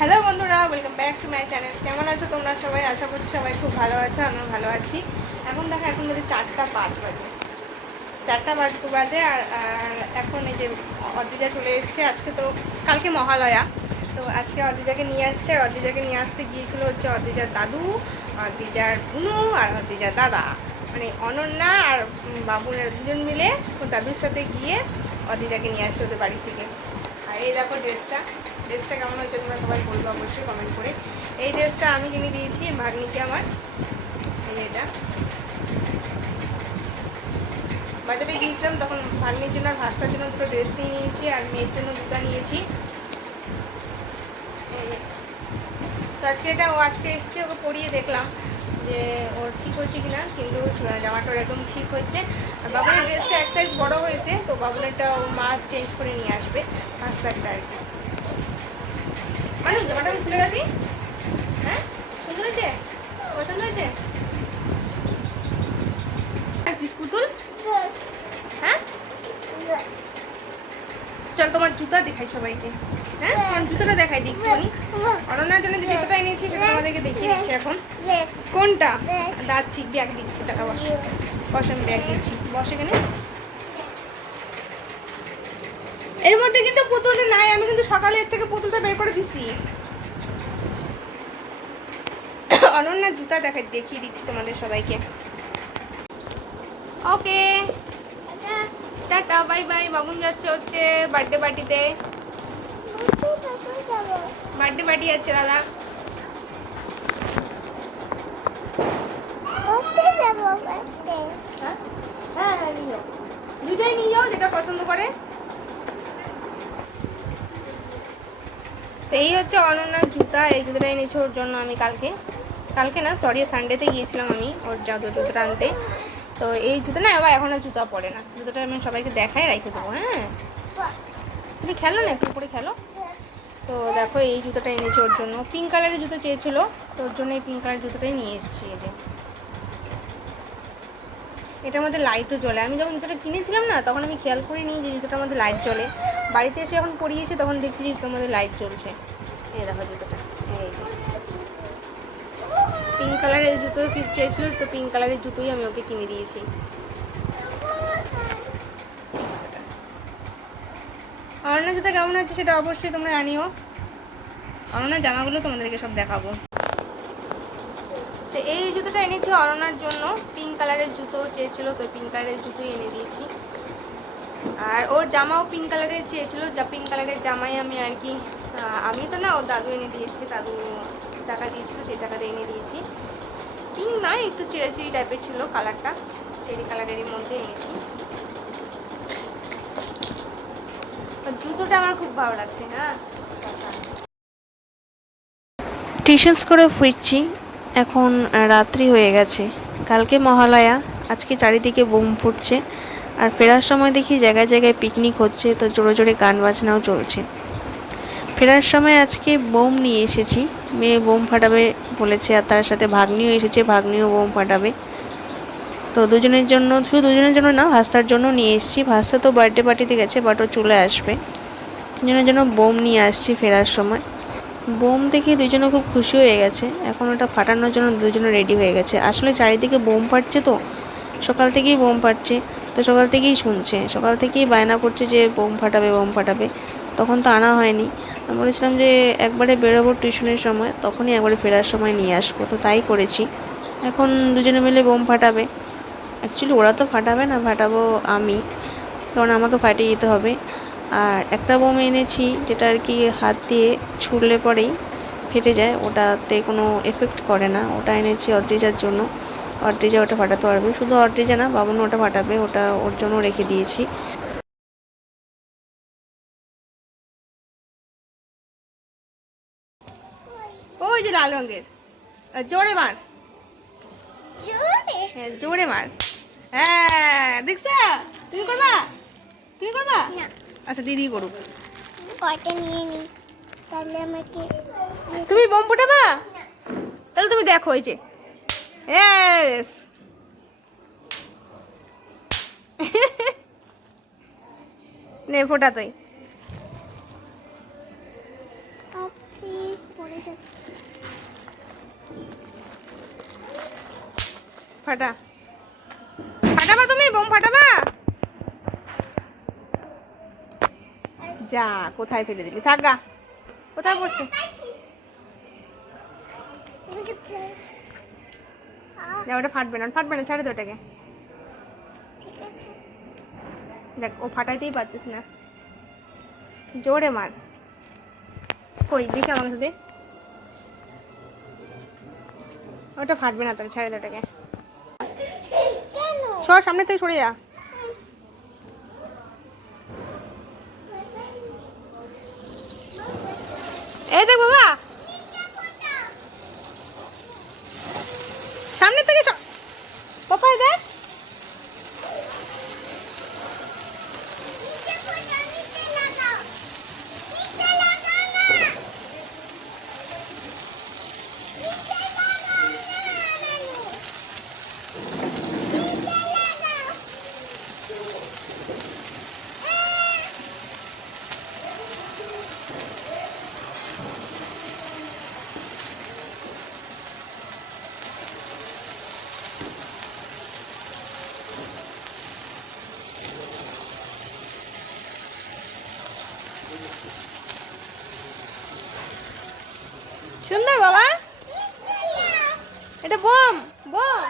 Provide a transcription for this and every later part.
Hello বন্ধুরা, welcome back to my channel. কেমন আছো তোমরা সবাই? আশা করছি সবাই খুব ভালো আছো, আমিও ভালো আছি। এখন দেখো, এখন বাজে 4টা 5 বাজে, 4টা বাজে। আর এখন এই যে অদ্রিজা চলে এসছে। আজকে তো কালকে মহালয়া, তো আজকে অদ্রিজাকে নিয়ে আসছে। আর অদ্রিজাকে নিয়ে আসতে গিয়েছিলো হচ্ছে অদ্রিজার দাদু, অদ্রিজার বুনু আর অদ্রিজার দাদা, মানে অনন্যা আর বাবুনের দুজন মিলে ওর দাদুর সাথে গিয়ে অদ্রিজাকে নিয়ে আসছে ওদের বাড়ি থেকে। আর এই দেখো ড্রেসটা কেমন হয়েছে তোমরা সবাই বলবো অবশ্যই কমেন্ট করে। এই ড্রেসটা আমি কিনে দিয়েছি ভাগ্নিকে আমার। এই যে এটা বাজারে গিয়েছিলাম তখন ভাগ্নির জন্য আর ভাস্তার জন্য দুটো ড্রেস নিয়ে নিয়েছি, আর মেয়ের জন্য জুতা নিয়েছি। তো আজকে এটা ও আজকে এসছে, ওকে পরিয়ে দেখলাম যে ওর ঠিক হয়েছে কিনা, কিন্তু জামাটা ওর একদম ঠিক হয়েছে। আর বাবুনের ড্রেসটা এক সাইজ বড় হয়েছে, তো বাবুনেরটা ও মা চেঞ্জ করে নিয়ে আসবে, ভাস্তারটা আর কি। মানে জামাটা আমি খুলে রাখি। হ্যাঁ, সুন্দর হয়েছে, পছন্দ হয়েছে পুতুল? হ্যাঁ, চল তোমার জুতা দেখাই সবাইকে। হ্যাঁ, তোমার জুতোটা দেখাই দিই একটুখানি। অনন্যার জন্য যে জুতোটা এনেছি সেটা তোমাদেরকে দেখিয়ে দিচ্ছি এখন। কোনটা? দাচ্ছি, ব্যাগ দিচ্ছি, টাকা বস আমি ব্যাগ দিচ্ছি, বস এখানে। এর মধ্যে কিন্তু পুতুলটা নাই, আমি কিন্তু সকালে এর থেকে পুতুলটা বের করে দিছি। অনন্যার জুতা দেখিয়ে দিচ্ছি তোমাদের সবাইকে। ওকে, টাটা, বাই বাই। বাবুন যাচ্ছে হচ্ছে বার্থডে পার্টিতে। বার্থডে পার্টি যাচ্ছে দাদা। হ্যাঁ হ্যাঁ, নিয়ে যাও, দুটাই নিয়ে যাও, যেটা পছন্দ করে। তো এই হচ্ছে অনন্যার জুতা। এই জুতোটা এনেছি ওর জন্য আমি কালকে না, সরি, সানডেতে গিয়েছিলাম আমি ওর জুতোটা আনতে। তো এই জুতো না, আবার এখন আর জুতা পরে না, জুতোটা আমি সবাইকে দেখাই রেখে দেবো। হ্যাঁ, তুমি খেলো না, একটু করে খেলো। তো দেখো, এই জুতোটা এনেছি ওর জন্য। পিঙ্ক কালারের জুতো চেয়েছিল, তো ওর জন্য এই পিঙ্ক কালারের জুতোটাই নিয়ে এসেছি। এই যে এটার মধ্যে লাইটও জ্বলে। আমি যখন জুতোটা কিনেছিলাম না, তখন আমি খেয়াল করিনি যে জুতোটার মধ্যে লাইট জ্বলে। বাড়িতে এসে যখন পরিয়েছি তখন দেখছি যে জুতোর মধ্যে লাইট জ্বলছে। এই দেখো জুতোটা, এই যে পিঙ্ক কালারের জুতো চেয়েছিল, তো পিঙ্ক কালারের জুতোই আমি ওকে কিনে দিয়েছি। অনন্যার জুতো কেমন হচ্ছে সেটা অবশ্যই তোমরা জানিও। অনন্যার জামাগুলো তোমাদেরকে সব দেখাবো। তো এই জুতোটা এনেছি অনন্যার জন্য। পিঙ্ক কালারের জুতো চেয়েছিল, তো পিঙ্ক কালারের জুতোই এনে দিয়েছি। আর ওর জামাও পিঙ্ক কালারের চেয়েছিল, যা পিঙ্ক কালারের জামাই আমি আর কি, আমি তো না, ওর দাদু এনে দিয়েছে, দাদু টাকা দিয়েছিল, সেই টাকাতে এনে দিয়েছি। পিঙ্ক নয়, একটু চেরি টাইপের ছিল কালারটা, চেরি কালারেরই মধ্যে এনেছি। জুতোটা আমার খুব ভালো লাগছে। হ্যাঁ, টিউশনস করে ফিরছি, এখন রাত্রি হয়ে গেছে। কালকে মহালয়া, আজকে চারিদিকে বোম ফুটছে। আর ফেরার সময় দেখি জায়গায় জায়গায় পিকনিক হচ্ছে, তো জোরে জোরে গান বাজনাও চলছে। ফেরার সময় আজকে বোম নিয়ে এসেছি, মেয়ে বোম ফাটাবে বলেছে, আর তার সাথে ভাগ্নিও এসেছে, ভাগ্নিও বোম ফাটাবে। তো দুজনের জন্য, শুধু দুজনের জন্য না, ভাস্তার জন্য নিয়ে এসেছি। ভাস্তা তো বার্থডে পার্টিতে গেছে, বাট ও চলে আসবে। তিনজনের জন্য বোম নিয়ে আসছি ফেরার সময়। বোম দেখে দুজনে খুব খুশি হয়ে গেছে, এখন ওটা ফাটানোর জন্য দুজনে রেডি হয়ে গেছে। আসলে চারিদিকে বোম ফাটছে, তো সকাল থেকেই বোম ফাটছে, তো সকাল থেকেই শুনছে, সকাল থেকেই বায়না করছে যে বোম ফাটাবে বোম ফাটাবে। তখন তো আনা হয়নি, আমি বলেছিলাম যে একবারে বেরোবো টিউশনের সময়, তখনই একবারে ফেরার সময় নিয়ে আসবো, তো তাই করেছি। এখন দুজনে মিলে বোম ফাটাবে। অ্যাকচুয়ালি ওরা তো ফাটাবে না, ফাটাবো আমি, কারণ আমাকে ফাটিয়ে দিতে হবে। আর একটা বোম এনেছি যেটা আর কি হাত দিয়ে ছুড়লে পরেই ফেটে যায়, ওটাতে কোনো এফেক্ট করে না। ওটা এনেছি অদ্রিজার জন্য, অদ্রিজা ওটা ফাটাতে পারবে। শুধু অদ্রিজা না, বাবুনও ওটা ফাটাবে, ওটা ওর জন্য রেখে দিয়েছি। ওই যে লাল রঙের, জোরে মার, হ্যাঁ জোরে মার। হ্যাঁ, দেখছা? তুমি করবা, তুমি করবা? আচ্ছা, দিদি করুক। কয়টা নিয়ে নি, তাহলে আমাকে তুমি বোম ফুটাবা? তাহলে তুমি দেখো, এই যে ইয়েস। নে ফোটা তুই। ফাটা ফাটাবা, তুমি বোম ফাটাবা? যা, কোথায় ফেলে দিলি? থাক গা, কোথায় পড়ছে? না, ওটা ফাটবে না, ফাটবে না, ছাড়ে দে ওটাকে। দেখ, ও ফাটাইতেই পারতিস না, জোরে মার। কই দেখি আমার কাছে দে। ওটা ফাটবে না, তাহলে ছাড়ে দে ওটাকে। সর, সামনে থেকে সরে যা। এই দেখ বাবা, সামনে থেকে সর। পাপা দেখ, সুন্দর বাবা, এটা বোম বোম।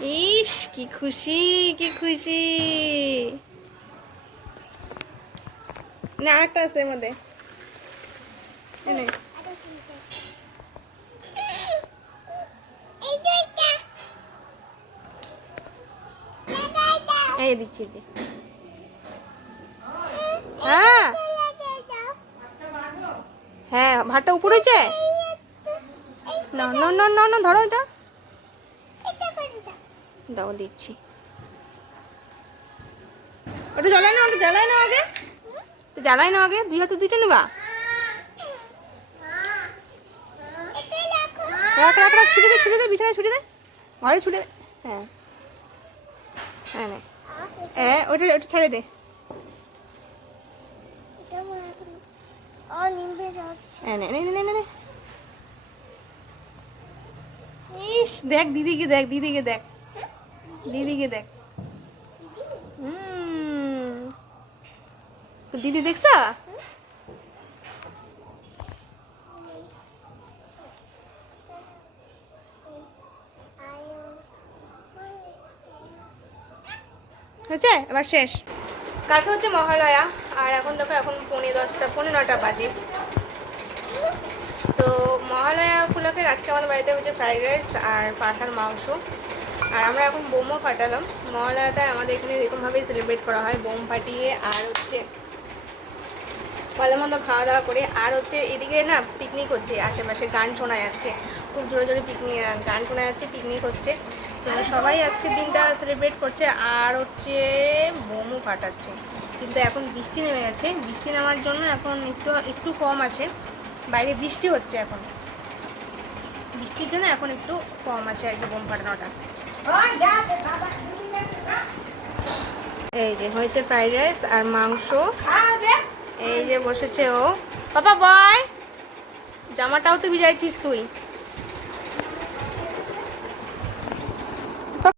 ইস, কি খুশি, কি খুশি। না, আরেকটা আছে এর মধ্যে। এই নে। এই দিচ্ছি যে। হ্যাঁ হ্যাঁ, ভাতটা উপরে হয়েছে। না না না না না, ধরো এটা, দাও দিচ্ছি। ওটা জ্বালাই না, ওটা জ্বালাই না আগে, জ্বালাই না আগে। দুই হাতে দুইটা নেবা। রাখ রাখ রাখ, ছুটে দে, ছুটে দে, বিছানায় ছুটে দে, ঘরে ছুটে দে। হ্যাঁ হ্যাঁ, নে। ওটা ওটা ছেড়ে দে। হ্যাঁ, নে নে নে নে নে। ইস, দেখ দিদিকে, দেখ দিদিকে, দেখ দিদিকে, দেখ। দিদি দেখছা? হচ্ছে, এবার শেষ। কালকে হচ্ছে মহালয়া, আর এখন দেখো, এখন 10:45, 9:45 বাজে। তো মহালয়া উপলক্ষে আজকে আমাদের বাড়িতে হচ্ছে ফ্রাইড রাইস আর পাঁঠার মাংস। আর আমরা এখন বোমও ফাটালাম। মহালয়াটা আমাদের এখানে এরকমভাবেই সেলিব্রেট করা হয়, বোম ফাটিয়ে, আর হচ্ছে ভালো মন্দ খাওয়া দাওয়া করে। আর হচ্ছে এদিকে না পিকনিক হচ্ছে, আশেপাশে গান শোনা যাচ্ছে, খুব জোরে জোরে পিকনিক গান শোনা যাচ্ছে, পিকনিক হচ্ছে। তো সবাই আজকের দিনটা সেলিব্রেট করছে, আর হচ্ছে বোমও ফাটাচ্ছে। কিন্তু এখন বৃষ্টি নেমে গেছে, বৃষ্টি নামার জন্য এখন একটু একটু কম আছে। বাইরে বৃষ্টি হচ্ছে এখন, বৃষ্টির জন্য এখন একটু কম আছে আর কি বোম ফাটানোটা। এই যে হয়েছে ফ্রাইড রাইস আর মাংস। এই যে বসেছে ও। পাপা বয়, জামাটাও তো ভিজাইছিস তুই।